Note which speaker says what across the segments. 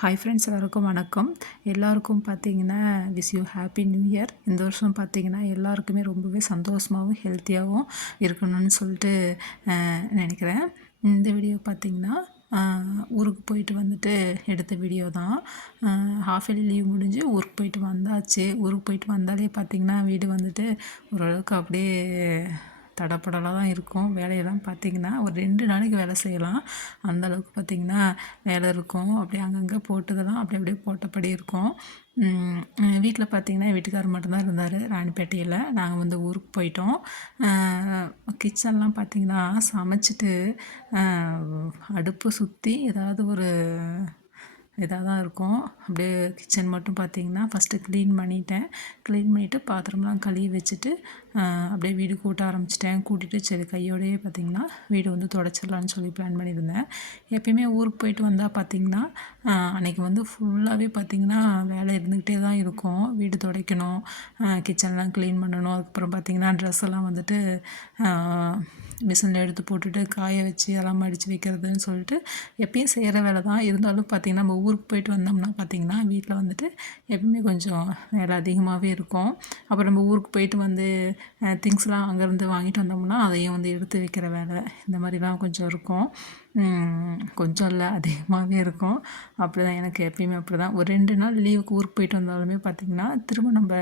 Speaker 1: Hi friends எல்லாருக்கும் வணக்கம். எல்லாருக்கும் பார்த்தீங்கன்னா wish you happy new year இந்த வருஷம் பார்த்தீங்கன்னா எல்லாருக்குமே ரொம்பவே சந்தோஷமாகவும் ஹெல்த்தியாகவும் இருக்கணும்னு சொல்லிட்டு நினைக்கிறேன். இந்த வீடியோ பார்த்தீங்கன்னா ஊருக்கு போயிட்டு வந்துட்டு எடுத்த வீடியோ தான். ஹாஃப் இயர்லி லீவ் முடிஞ்சு ஊருக்கு போயிட்டு வந்தாச்சு. ஊருக்கு போயிட்டு வந்தாலே பார்த்தீங்கன்னா வீடு வந்துட்டு ஓரளவுக்கு அப்படியே தடப்படலாக தான் இருக்கும். வேலையெல்லாம் பார்த்திங்கன்னா ஒரு ரெண்டு நாளைக்கு வேலை செய்யலாம். அந்தளவுக்கு பார்த்திங்கன்னா பார்த்தீங்கன்னா வேலை இருக்கும். அப்படியே அங்கங்கே போட்டதெல்லாம் அப்படி அப்படியே போட்டபடி இருக்கும். வீட்டில் பார்த்தீங்கன்னா வீட்டுக்காரர் மட்டும்தான் இருந்தார் ராணிப்பேட்டையில். நாங்கள் வந்து ஊருக்கு போயிட்டோம். கிச்சன்லாம் பார்த்திங்கன்னா சமைச்சிட்டு அடுப்பு சுற்றி ஏதாவது ஒரு இதாக தான் இருக்கும். அப்படியே கிச்சன் மட்டும் பார்த்தீங்கன்னா ஃபஸ்ட்டு க்ளீன் பண்ணிட்டேன். க்ளீன் பண்ணிவிட்டு பாத்திரம்லாம் கழுவி வச்சுட்டு அப்படியே வீடு கூட்ட ஆரம்பிச்சிட்டேன். கூட்டிகிட்டு சரி கையோடையே பார்த்தீங்கன்னா வீடு வந்து தொடச்சிடலான்னு சொல்லி பிளான் பண்ணியிருந்தேன். எப்பயுமே ஊருக்கு போயிட்டு வந்தால் பார்த்திங்கன்னா அன்றைக்கி அன்னைக்கு வந்து ஃபுல்லாகவே பார்த்தீங்கன்னா வேலை இருந்துக்கிட்டே தான் இருக்கும். வீடு துடைக்கணும் கிச்சன்லாம் க்ளீன் பண்ணணும். அதுக்கப்புறம் பார்த்திங்கன்னா ட்ரெஸ் எல்லாம் வந்துட்டு மிஷினில் எடுத்து போட்டுட்டு காய வச்சு அதெல்லாம் மடித்து வைக்கிறதுன்னு சொல்லிட்டு எப்பயும் செய்கிற வேலை தான். இருந்தாலும் பார்த்திங்கன்னா நம்ம ஊருக்கு போயிட்டு வந்தோம்னா பார்த்திங்கன்னா வீட்டில் வந்துட்டு எப்பயுமே கொஞ்சம் வேலை அதிகமாகவே இருக்கும். அப்புறம் நம்ம ஊருக்கு போயிட்டு வந்து திங்ஸ்லாம் அங்கேருந்து வாங்கிட்டு வந்தோம்னா அதையும் வந்து எடுத்து வைக்கிற வேலை இந்த மாதிரிலாம் கொஞ்சம் இருக்கும். கொஞ்சம் இல்லை அதிகமாகவே இருக்கும். அப்படி தான் எனக்கு எப்பயுமே அப்படி தான் ஒரு ரெண்டு நாள் லீவுக்கு ஊருக்கு போயிட்டு வந்தாலுமே பார்த்திங்கன்னா திரும்ப நம்ம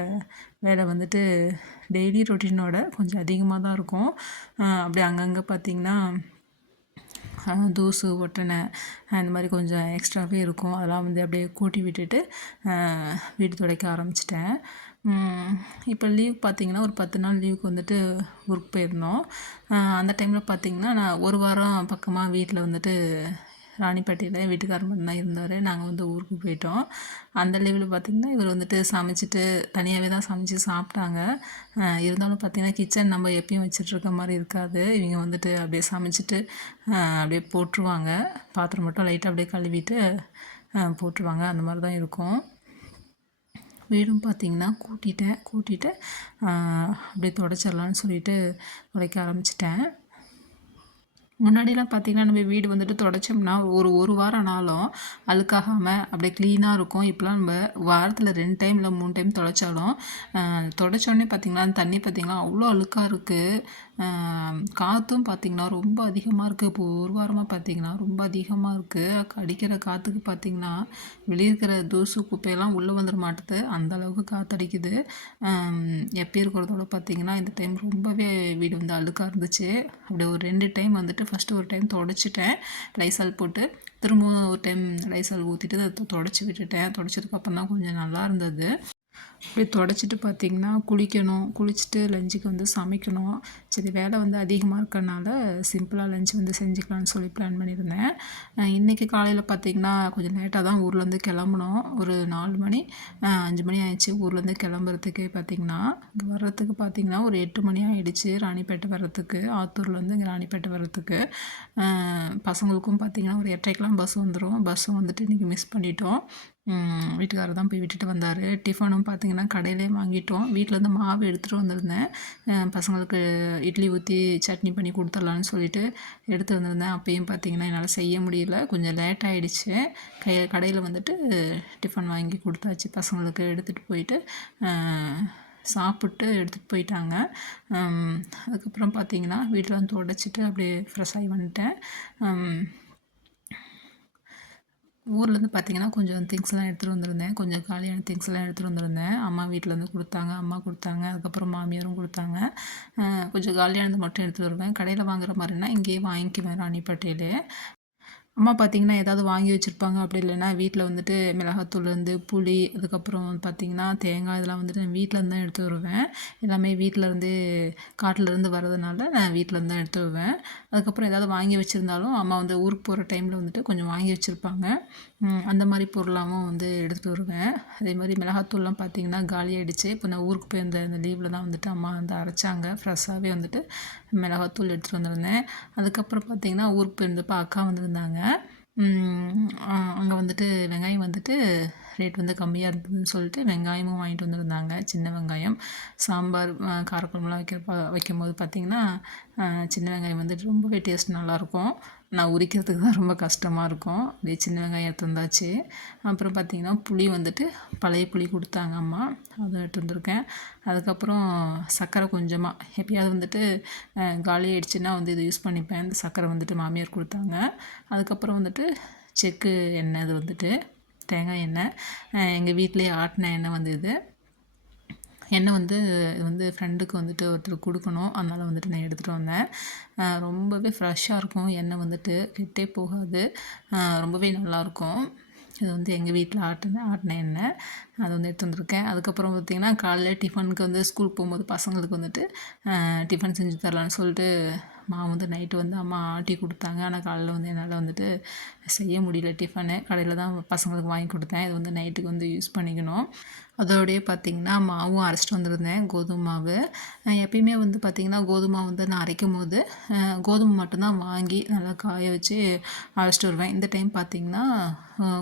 Speaker 1: வேலை வந்துட்டு டெய்லி ரொட்டீனோட கொஞ்சம் அதிகமாக தான் இருக்கும் அப்படி அங்கங்கே பார்த்திங்கன்னா தூசு ஒட்டனை இந்த மாதிரி கொஞ்சம் எக்ஸ்ட்ராவே இருக்கும். அதெல்லாம் வந்து அப்படியே கூட்டி விட்டுட்டு வீடு துடைக்க ஆரம்பிச்சிட்டேன். இப்போ லீவ் பார்த்தீங்கன்னா ஒரு பத்து நாள் லீவுக்கு வந்துட்டு ஊருக்கு போயிருந்தோம். அந்த டைமில் பார்த்தீங்கன்னா நான் ஒரு வாரம் பக்கமாக வீட்டில் வந்துட்டு ராணிப்பேட்டையில் வீட்டுக்காரர் மட்டும்தான் இருந்தவர். நாங்கள் வந்து ஊருக்கு போயிட்டோம். அந்த லீவில் பார்த்திங்கன்னா இவர் வந்துட்டு சமைச்சிட்டு தனியாகவே தான் சமைச்சு சாப்பிட்டாங்க. இருந்தாலும் பார்த்திங்கன்னா கிச்சன் நம்ம எப்பயும் வச்சிட்ருக்க மாதிரி இருக்காது. இவங்க வந்துட்டு அப்படியே சமைச்சிட்டு அப்படியே போட்டுருவாங்க. பாத்திரம் மட்டும் லைட்டாக அப்படியே கழுவிட்டு போட்டுருவாங்க. அந்த மாதிரி தான் இருக்கும். வீடும் பார்த்தீங்கன்னா கூட்டிட்டேன். கூட்டிட்டு அப்படியே தொடச்சிடலான்னு சொல்லிட்டு துடைக்க ஆரம்பிச்சிட்டேன். முன்னாடிலாம் பார்த்தீங்கன்னா நம்ம வீடு வந்துட்டு தொடச்சோம்னா ஒரு ஒரு வாரம் ஆனாலும் அழுக்காகாமல் அப்படியே க்ளீனாக இருக்கும். இப்போலாம் நம்ம வாரத்தில் ரெண்டு டைம் இல்லை மூணு டைம் தொடச்சாலும் தொடச்சோடனே பார்த்தீங்கன்னா அந்த தண்ணி பார்த்தீங்கன்னா அவ்வளோ அழுக்காக இருக்குது காற்றும் பார்த்தீங்கன்னா ரொம்ப அதிகமாக இருக்குது இப்போ ஒரு வாரமாக பார்த்திங்கன்னா ரொம்ப அதிகமாக இருக்குது அடிக்கிற காற்றுக்கு பார்த்தீங்கன்னா வெளியே இருக்கிற தூசு குப்பையெல்லாம் உள்ளே வந்துட மாட்டுது. அந்த அளவுக்கு காற்றடிக்குது எப்போ இருக்கிறதோட பார்த்திங்கன்னா இந்த டைம் ரொம்பவே வீடு வந்து அழுக்காக இருந்துச்சு. அப்படி ஒரு ரெண்டு டைம் வந்துட்டு ஃபஸ்ட்டு ஒரு டைம் தொடச்சிட்டேன். லைசால் போட்டு திரும்பவும் ஒரு டைம் லைசால் ஊற்றிட்டு அதை தொடச்சி விட்டுட்டேன். தொடச்சதுக்கப்புறம் தான் கொஞ்சம் நல்லா இருந்தது. அப்படியே தொடச்சிட்டு பார்த்தீங்கன்னா குளிக்கணும். குளிச்சுட்டு லஞ்சுக்கு வந்து சமைக்கணும். சரி வேலை வந்து அதிகமாக இருக்கறனால சிம்பிளாக லஞ்ச் வந்து செஞ்சுக்கலாம்னு சொல்லி பிளான் பண்ணியிருந்தேன். இன்றைக்கி இன்னைக்கு காலையில் பார்த்தீங்கன்னா கொஞ்சம் லேட்டாக தான் ஊர்லேருந்து கிளம்புனோம். ஒரு நாலு மணி அஞ்சு மணி ஆயிடுச்சு ஊர்லேருந்து கிளம்புறதுக்கே பார்த்தீங்கன்னா. இங்கே வர்றதுக்கு பார்த்தீங்கன்னா ஒரு எட்டு மணி ஆகிடுச்சு ராணிப்பேட்டை வர்றதுக்கு ஆத்தூர்லேருந்து இங்கே ராணிப்பேட்டை வர்றதுக்கு. பசங்களுக்கும் பார்த்தீங்கன்னா ஒரு எட்டரைக்கெலாம் பஸ் வந்துடும் பஸ்ஸும் வந்துட்டு இன்றைக்கி மிஸ் பண்ணிட்டோம். வீட்டுக்காரர் தான் போய் விட்டுட்டு வந்தார். டிஃபனும் பார்த்தீங்கன்னா கடையிலே வாங்கிட்டோம். வீட்டிலேருந்து மாவு எடுத்துகிட்டு வந்திருந்தேன். பசங்களுக்கு இட்லி ஊற்றி சட்னி பண்ணி கொடுத்துடலான்னு சொல்லிட்டு எடுத்து வந்திருந்தேன். அப்பயும் பார்த்தீங்கன்னா என்னால் செய்ய முடியல. கொஞ்சம் லேட் ஆகிடுச்சு கை கடையில் வந்துட்டு டிஃபன் வாங்கி கொடுத்தாச்சு. பசங்களுக்கு எடுத்துகிட்டு போயிட்டு சாப்பிட்டு எடுத்துகிட்டு போயிட்டாங்க. அதுக்கப்புறம் பார்த்தீங்கன்னா வீட்டில் வந்து தொடச்சிட்டு அப்படியே ஃப்ரெஷ் ஆகி வந்துட்டேன். ஊர்லேருந்து பார்த்தீங்கன்னா கொஞ்சம் திங்ஸ்லாம் எடுத்துகிட்டு வந்திருந்தேன். கொஞ்சம் காலியான திங்ஸ்லாம் எடுத்துகிட்டு வந்திருந்தேன். அம்மா வீட்டிலேருந்து கொடுத்தாங்க அம்மா கொடுத்தாங்க அதுக்கப்புறம் மாமியாரும் கொடுத்தாங்க. கொஞ்சம் காலியானது மட்டும் எடுத்துகிட்டு வருவேன். கடையில் வாங்குற மாதிரினா இங்கேயே வாங்கிக்குவேன் ராணிப்பேட்டையிலே. அம்மா பார்த்தீங்கன்னா ஏதாவது வாங்கி வச்சுருப்பாங்க. அப்படி இல்லைன்னா வீட்டில் வந்துட்டு மிளகாத்தூள்லேருந்து புளி அதுக்கப்புறம் பார்த்தீங்கன்னா தேங்காய் இதெல்லாம் வந்துட்டு நான் வீட்டிலேருந்து தான் எடுத்து வருவேன். எல்லாமே வீட்டிலேருந்து காட்டிலேருந்து வர்றதுனால நான் வீட்டிலேருந்து தான் எடுத்து வருவேன். அதுக்கப்புறம் ஏதாவது வாங்கி வச்சுருந்தாலும் அம்மா வந்து ஊருக்கு போகிற டைமில் வந்துட்டு கொஞ்சம் வாங்கி வச்சுருப்பாங்க. அந்த மாதிரி பொருளாகவும் வந்து எடுத்துகிட்டு வருவேன். அதே மாதிரி மிளகாத்தூள்லாம் பார்த்தீங்கன்னா காலியாகிடுச்சு இப்போ நான் ஊருக்கு போயிருந்த அந்த லீவில் தான் வந்துட்டு அம்மா வந்து அரைச்சாங்க. ஃப்ரெஷ்ஷாகவே வந்துட்டு மிளகாத்தூள் எடுத்துகிட்டு வந்திருந்தேன். அதுக்கப்புறம் பார்த்தீங்கன்னா ஊருக்கு போயிருந்தப்போ அக்கா வந்திருந்தாங்க. அங்கே வந்துட்டு வெங்காயம் வந்துட்டு ரேட் வந்து கம்மியாக இருந்ததுன்னு சொல்லிட்டு வெங்காயமும் வாங்கிட்டு வந்திருந்தாங்க. சின்ன வெங்காயம் சாம்பார் காரக்குழம்புலாம் வைக்கிறப்ப வைக்கும்போது பார்த்திங்கன்னா சின்ன வெங்காயம் வந்துட்டு ரொம்பவே டேஸ்ட் நல்லாயிருக்கும் நான் உரிக்கிறதுக்கு தான் ரொம்ப கஷ்டமாக இருக்கும். அப்படியே சின்ன வெங்காயம் எடுத்துருந்தாச்சு அப்புறம் பார்த்திங்கன்னா புளி வந்துட்டு பழைய புளி கொடுத்தாங்க அம்மா. அதை எடுத்துருந்துருக்கேன் அதுக்கப்புறம் சர்க்கரை கொஞ்சமாக எப்பயாவது வந்துட்டு காலி ஆயிடுச்சுன்னா வந்து இதை யூஸ் பண்ணிப்பேன். இந்த சர்க்கரை வந்துட்டு மாமியார் கொடுத்தாங்க. அதுக்கப்புறம் வந்துட்டு செக்கு எண்ணெய் இது வந்துட்டு தேங்காய் எண்ணெய். எங்கள் வீட்டிலேயே ஆட்டின எண்ணெய் வந்து இது. எண்ணெய் வந்து இது வந்து ஃப்ரெண்டுக்கு வந்துட்டு ஒருத்தர் கொடுக்கணும். அதனால் வந்துட்டு நான் எடுத்துகிட்டு வந்தேன். ரொம்பவே ஃப்ரெஷ்ஷாக இருக்கும். எண்ணெய் வந்துட்டு கெட்டே போகாது. ரொம்பவே நல்லாயிருக்கும் இது வந்து எங்கள் வீட்டில் ஆட்டின ஆட்டின எண்ணெய் அது வந்து எடுத்து வந்திருக்கேன். அதுக்கப்புறம் பார்த்திங்கன்னா காலையில் டிஃபனுக்கு வந்து ஸ்கூல் போகும்போது பசங்களுக்கு வந்துட்டு டிஃபன் செஞ்சு தரலான்னு சொல்லிட்டு மாவு வந்து நைட்டு வந்து அம்மா ஆட்டி கொடுத்தாங்க. ஆனால் காலையில் வந்து என்னால் வந்துட்டு செய்ய முடியல டிஃபனு கடையில் தான் பசங்களுக்கு வாங்கி கொடுத்தேன். இது வந்து நைட்டுக்கு வந்து யூஸ் பண்ணிக்கணும். அதோடய பார்த்திங்கன்னா மாவும் அரைச்சிட்டு வந்திருந்தேன் கோதுமை மாவு. எப்பயுமே வந்து பார்த்திங்கன்னா கோதுமை வந்து நான் அரைக்கும் போது கோதுமை மட்டும்தான் வாங்கி நல்லா காய வச்சு அரைச்சிட்டு வருவேன். இந்த டைம் பார்த்திங்கன்னா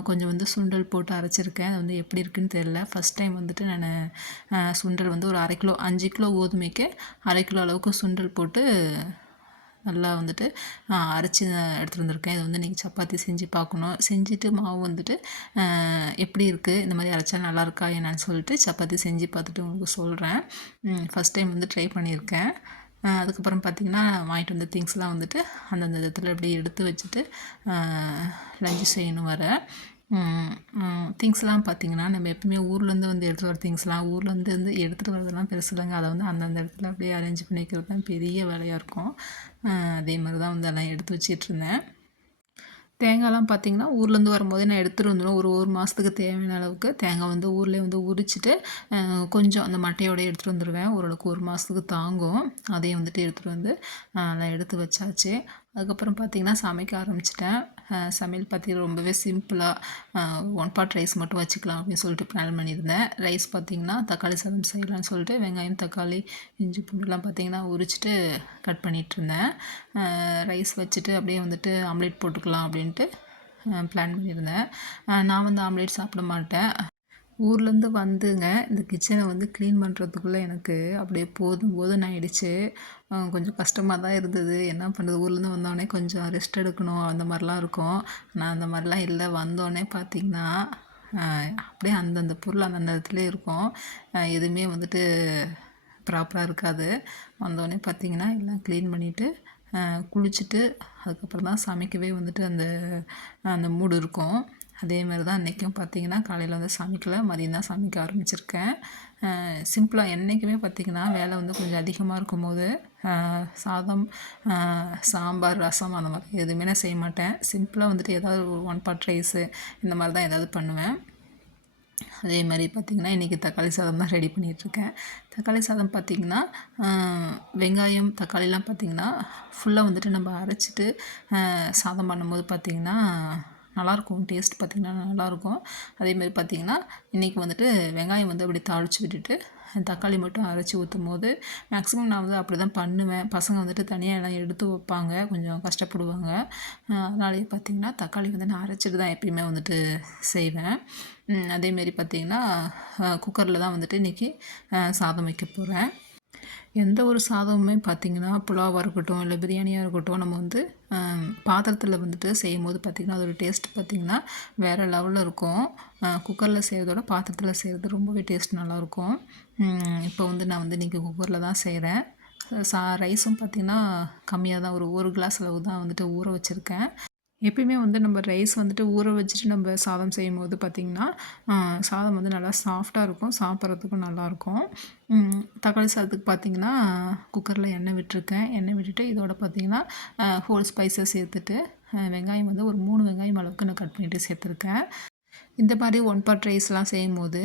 Speaker 1: கொஞ்சம் வந்து சுண்டல் போட்டு அரைச்சிருக்கேன். அது வந்து எப்படி இருக்குன்னு தெரில ஃபஸ்ட் டைம் வந்துட்டு நான் சுண்டல் வந்து ஒரு அரை கிலோ அஞ்சு கிலோ கோதுமைக்கு அரை கிலோ அளவுக்கு சுண்டல் போட்டு நல்லா வந்துட்டு அரைச்சி எடுத்துகிட்டு வந்திருக்கேன். இது வந்து நீங்கள் சப்பாத்தி செஞ்சு பார்க்கணும். செஞ்சுட்டு மாவு வந்துட்டு எப்படி இருக்குது இந்த மாதிரி அரைச்சா நல்லா இருக்கா? என்னன்னு சொல்லிட்டு சப்பாத்தி செஞ்சு பார்த்துட்டு உங்களுக்கு சொல்கிறேன் ஃபஸ்ட் டைம் வந்து ட்ரை பண்ணியிருக்கேன். அதுக்கப்புறம் பார்த்திங்கன்னா வாங்கிட்டு வந்த திங்ஸ்லாம் வந்துட்டு அந்தந்த இடத்துல அப்படியே எடுத்து வச்சுட்டு லஞ்சு செய்யணும் வர திங்ஸ்லாம் பார்த்தீங்கன்னா நம்ம எப்பவுமே ஊர்லேருந்து வந்து எடுத்துகிட்டு வர திங்ஸ்லாம் ஊர்லேருந்து வந்து எடுத்துகிட்டு வரதெல்லாம் பெருசு இல்லைங்க அதை வந்து அந்தந்த இடத்துல அப்படியே அரேஞ்ச் பண்ணி வைக்கிறது தான் பெரிய வேலையாக இருக்கும். அதே மாதிரி தான் வந்து எல்லாம் எடுத்து வச்சிட்டு இருந்தேன். தேங்காய்லாம் பார்த்தீங்கன்னா ஊர்லேருந்து வரும்போதே நான் எடுத்துகிட்டு வந்துடுவேன் ஒரு ஒரு மாதத்துக்கு தேவையான அளவுக்கு தேங்காய் வந்து ஊர்லேயே வந்து உரிச்சிட்டு கொஞ்சம் அந்த மட்டையோட எடுத்துகிட்டு வந்துடுவேன் ஓரளவுக்கு ஒரு மாதத்துக்கு தாங்கும். அதையும் வந்துட்டு எடுத்துகிட்டு வந்து நான் எடுத்து வச்சாச்சு. அதுக்கப்புறம் பார்த்திங்கன்னா சமைக்க ஆரம்பிச்சிட்டேன். சமையல் பார்த்தீங்கன்னா ரொம்பவே சிம்பிளாக ஒன் பார்ட் ரைஸ் மட்டும் வச்சுக்கலாம் அப்படின்னு சொல்லிட்டு பிளான் பண்ணியிருந்தேன். ரைஸ் பார்த்தீங்கன்னா தக்காளி சாதம் செய்யலாம்னு சொல்லிட்டு வெங்காயம் தக்காளி இஞ்சி பூண்டுலாம் பார்த்திங்கன்னா உரிச்சிட்டு கட் பண்ணிகிட்ருந்தேன் இருந்தேன். ரைஸ் வச்சுட்டு அப்படியே வந்துட்டு ஆம்லேட் போட்டுக்கலாம் அப்படின்ட்டு பிளான் பண்ணியிருந்தேன். நான் வந்து ஆம்லேட் சாப்பிட மாட்டேன். ஊர்லேருந்து வந்துங்க. இந்த கிச்சனை வந்து க்ளீன் பண்ணுறதுக்குள்ளே எனக்கு அப்படியே போதும் போதும் ஆயிடுச்சு. கொஞ்சம் கஷ்டமாக தான் இருந்தது. என்ன பண்ணுறது ஊர்லேருந்து வந்தோடனே கொஞ்சம் ரெஸ்ட் எடுக்கணும். அந்த மாதிரிலாம் இருக்கும். நான் அந்த மாதிரிலாம் இல்லை. வந்தோடனே பார்த்திங்கன்னா அப்படியே அந்தந்த பொருள் அந்தந்த இடத்துல இருக்கும். எதுவுமே வந்துட்டு ப்ராப்பராக இருக்காது. வந்தோடனே பார்த்திங்கன்னா எல்லாம் க்ளீன் பண்ணிவிட்டு குளிச்சுட்டு அதுக்கப்புறம் தான் சமைக்கவே வந்துட்டு அந்த அந்த மூடு இருக்கும். அதே மாதிரி தான் இன்றைக்கும் பார்த்தீங்கன்னா காலையில் வந்து சமைக்கல. மதியம் தான் சமைக்க ஆரம்பிச்சிருக்கேன். சிம்பிளாக என்றைக்குமே பார்த்திங்கன்னா வேலை வந்து கொஞ்சம் அதிகமாக இருக்கும்போது சாதம் சாம்பார் ரசம் அந்த மாதிரி எதுவுமே நான் செய்ய மாட்டேன். சிம்பிளாக வந்துட்டு ஏதாவது ஒரு ஒன் பாட் ரைஸு இந்த மாதிரி தான் ஏதாவது பண்ணுவேன். அதே மாதிரி பார்த்திங்கன்னா இன்றைக்கி தக்காளி சாதம் தான் ரெடி பண்ணிகிட்ருக்கேன் தக்காளி சாதம் பார்த்திங்கன்னா வெங்காயம் தக்காளிலாம் பார்த்திங்கன்னா ஃபுல்லாக வந்துட்டு நம்ம அரைச்சிட்டு சாதம் பண்ணும்போது பார்த்திங்கன்னா நல்லாயிருக்கும். டேஸ்ட் பார்த்திங்கன்னா நல்லாயிருக்கும். அதேமாரி பார்த்திங்கன்னா இன்றைக்கி வந்துட்டு வெங்காயம் வந்து அப்படி தாளித்து விட்டுட்டு தக்காளி மட்டும் அரைச்சி ஊற்றும் போது மேக்ஸிமம் நான் வந்து அப்படி தான் பண்ணுவேன். பசங்க வந்துட்டு தனியாக எல்லாம் எடுத்து வைப்பாங்க. கொஞ்சம் கஷ்டப்படுவாங்க. அதனாலேயே பார்த்திங்கன்னா தக்காளி வந்து நான் அரைச்சிட்டு தான் எப்பயுமே வந்துட்டு செய்வேன். அதேமாரி பார்த்திங்கன்னா குக்கரில் தான் வந்துட்டு இன்றைக்கி சாதம் வைக்க போகிறேன் எந்த ஒரு சாதமுமே பார்த்திங்கன்னா புலாவாக இருக்கட்டும் இல்லை பிரியாணியாக இருக்கட்டும் நம்ம வந்து பாத்திரத்தில் வந்துட்டு செய்யும்போது பார்த்திங்கன்னா அதோட டேஸ்ட் பார்த்திங்கன்னா வேறு லெவலில் இருக்கும். குக்கரில் செய்கிறதோட பாத்திரத்தில் செய்கிறது ரொம்பவே டேஸ்ட் நல்லாயிருக்கும். இப்போ வந்து நான் வந்து இன்றைக்கி குக்கரில் தான் செய்கிறேன் சா ரைஸும் பார்த்திங்கன்னா கம்மியாக தான் ஒரு ஒரு கிளாஸ் அளவு தான் வந்துட்டு ஊற வச்சுருக்கேன். எப்பயுமே வந்து நம்ம ரைஸ் வந்துட்டு ஊற வச்சுட்டு நம்ம சாதம் செய்யும் போது பார்த்திங்கன்னா சாதம் வந்து நல்லா சாஃப்டாக இருக்கும் சாப்பிட்றதுக்கும் நல்லாயிருக்கும் தக்காளி சாதத்துக்கு பார்த்திங்கன்னா குக்கரில் எண்ணெய் விட்டுருக்கேன். எண்ணெய் விட்டுட்டு இதோட பார்த்திங்கன்னா ஹோல் ஸ்பைஸை சேர்த்துட்டு வெங்காயம் வந்து ஒரு மூணு வெங்காயம் அளவுக்கு நான் கட் பண்ணிவிட்டு சேர்த்துருக்கேன். இந்த மாதிரி ஒன் பாட் ரைஸ்லாம் செய்யும்போது போது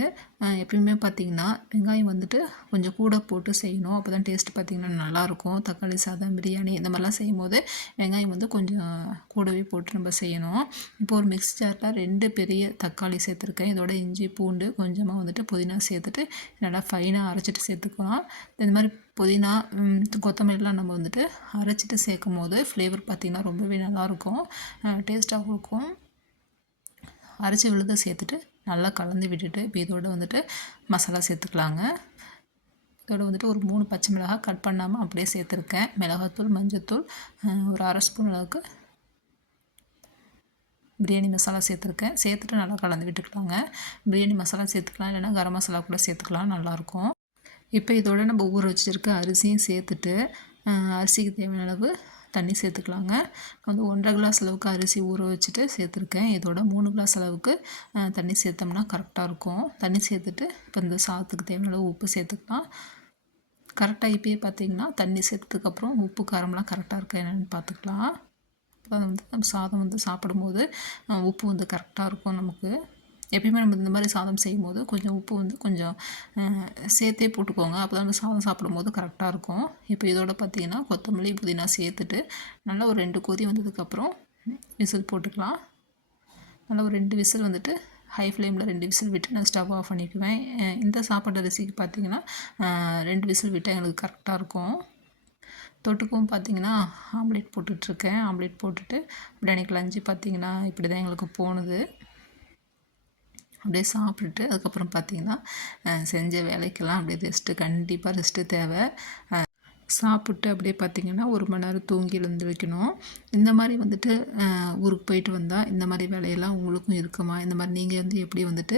Speaker 1: எப்பயுமே பார்த்திங்கன்னா வெங்காயம் வந்துட்டு கொஞ்சம் கூட போட்டு செய்யணும். அப்போ தான் டேஸ்ட் பார்த்திங்கன்னா நல்லாயிருக்கும் தக்காளி சாதம் பிரியாணி இந்த மாதிரிலாம் செய்யும்போது வெங்காயம் வந்து கொஞ்சம் கூடவே போட்டு நம்ம செய்யணும். இப்போ ஒரு மிக்ஸ் ஜாரில் ரெண்டு பெரிய தக்காளி சேர்த்துருக்கேன். இதோட இஞ்சி பூண்டு கொஞ்சமாக வந்துட்டு புதினா சேர்த்துட்டு நல்லா ஃபைனாக அரைச்சிட்டு சேர்த்துக்கலாம். இந்த மாதிரி புதினா ம், கொத்தமல்லிலாம் நம்ம வந்துட்டு அரைச்சிட்டு சேர்க்கும் போது ஃப்ளேவர் பார்த்திங்கன்னா ரொம்பவே நல்லாயிருக்கும் டேஸ்ட்டாகவும் இருக்கும் அரைச்சி விழுத சேர்த்துட்டு நல்லா கலந்து விட்டுட்டு இப்போ இதோட வந்துட்டு மசாலா சேர்த்துக்கலாங்க. இதோட வந்துட்டு ஒரு மூணு பச்சை மிளகாய் கட் பண்ணாமல் அப்படியே சேர்த்துருக்கேன். மிளகாத்தூள் மஞ்சத்தூள் ஒரு அரை ஸ்பூன் அளவுக்கு பிரியாணி மசாலா சேர்த்துருக்கேன். சேர்த்துட்டு நல்லா கலந்து விட்டுக்கலாங்க. பிரியாணி மசாலா சேர்த்துக்கலாம் இல்லைன்னா கரம் மசாலா கூட சேர்த்துக்கலாம் நல்லாயிருக்கும். இப்போ இதோட நம்ம ஊற வச்சுருக்க அரிசியும் சேர்த்துட்டு அரிசிக்கு தேவையான அளவு தண்ணி சேர்த்துக்கலாங்க. வந்து ஒன்றரை கிளாஸ் அளவுக்கு அரிசி ஊற வச்சுட்டு சேர்த்துருக்கேன். இதோட மூணு கிளாஸ் அளவுக்கு தண்ணி சேர்த்தோம்னா கரெக்டாக இருக்கும். தண்ணி சேர்த்துட்டு இப்போ இந்த சாதத்துக்கு தேவையான அளவு உப்பு சேர்த்துக்கலாம். கரெக்டாக இப்பயே பார்த்தீங்கன்னா தண்ணி சேர்த்ததுக்கப்புறம் உப்பு காரம்லாம் கரெக்டாக இருக்கா என்னென்னு பார்த்துக்கலாம் அப்போ வந்து நம்ம சாதம் வந்து சாப்பிடும்போது உப்பு வந்து கரெக்டாக இருக்கும் நமக்கு. எப்பயுமே நம்ம இந்த மாதிரி சாதம் செய்யும்போது கொஞ்சம் உப்பு வந்து கொஞ்சம் சேர்த்தே போட்டுக்கோங்க. அப்போ தான் சாதம் சாப்பிடும்போது கரெக்டாக இருக்கும். இப்போ இதோட பார்த்தீங்கன்னா கொத்தமல்லி புதினா சேர்த்துட்டு நல்லா ஒரு ரெண்டு கொதி வந்ததுக்கப்புறம் விசில் போட்டுக்கலாம். நல்லா ஒரு ரெண்டு விசில் வந்துட்டு ஹை ஃப்ளேமில் ரெண்டு விசில் விட்டு நான் ஸ்டவ் ஆஃப் பண்ணிக்குவேன். இந்த சாப்பாடு ரெசிபி பார்த்தீங்கன்னா ரெண்டு விசில் விட்டால் எங்களுக்கு கரெக்டாக இருக்கும். தொட்டுக்கும் பார்த்தீங்கன்னா ஆம்லேட் போட்டுட்ருக்கேன். ஆம்லேட் போட்டுட்டு பிரியாணி அன்றைக்கி லஞ்சு பார்த்தீங்கன்னா இப்படி தான் எங்களுக்கு போனது. அப்படியே சாப்பிட்டுட்டு அதுக்கப்புறம் பார்த்தீங்கன்னா செஞ்ச வேலைக்கெல்லாம் அப்படியே ரெஸ்ட்டு கண்டிப்பாக ரெஸ்ட்டு தேவை. சாப்பிட்டு அப்படியே பார்த்தீங்கன்னா ஒரு மணி நேரம் தூங்கி எழுந்திருக்கணும் இந்த மாதிரி வந்துட்டு ஊருக்கு போயிட்டு வந்தால் இந்த மாதிரி வேலையெல்லாம் உங்களுக்கும் இருக்குமா? இந்த மாதிரி நீங்கள் வந்து எப்படி வந்துட்டு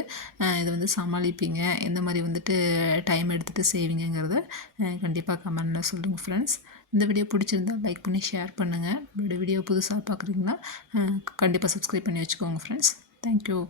Speaker 1: இதை வந்து சமாளிப்பீங்க? எந்த மாதிரி வந்துட்டு டைம் எடுத்துகிட்டு செய்வீங்கங்கிறத கண்டிப்பாக கமெண்டில் சொல்லுங்கள் ஃப்ரெண்ட்ஸ் இந்த வீடியோ பிடிச்சிருந்தா லைக் பண்ணி ஷேர் பண்ணுங்கள் நம்மளோட வீடியோ புதுசாக பார்க்குறீங்கன்னா கண்டிப்பாக சப்ஸ்கிரைப் பண்ணி வச்சுக்கோங்க ஃப்ரெண்ட்ஸ் தேங்க்யூ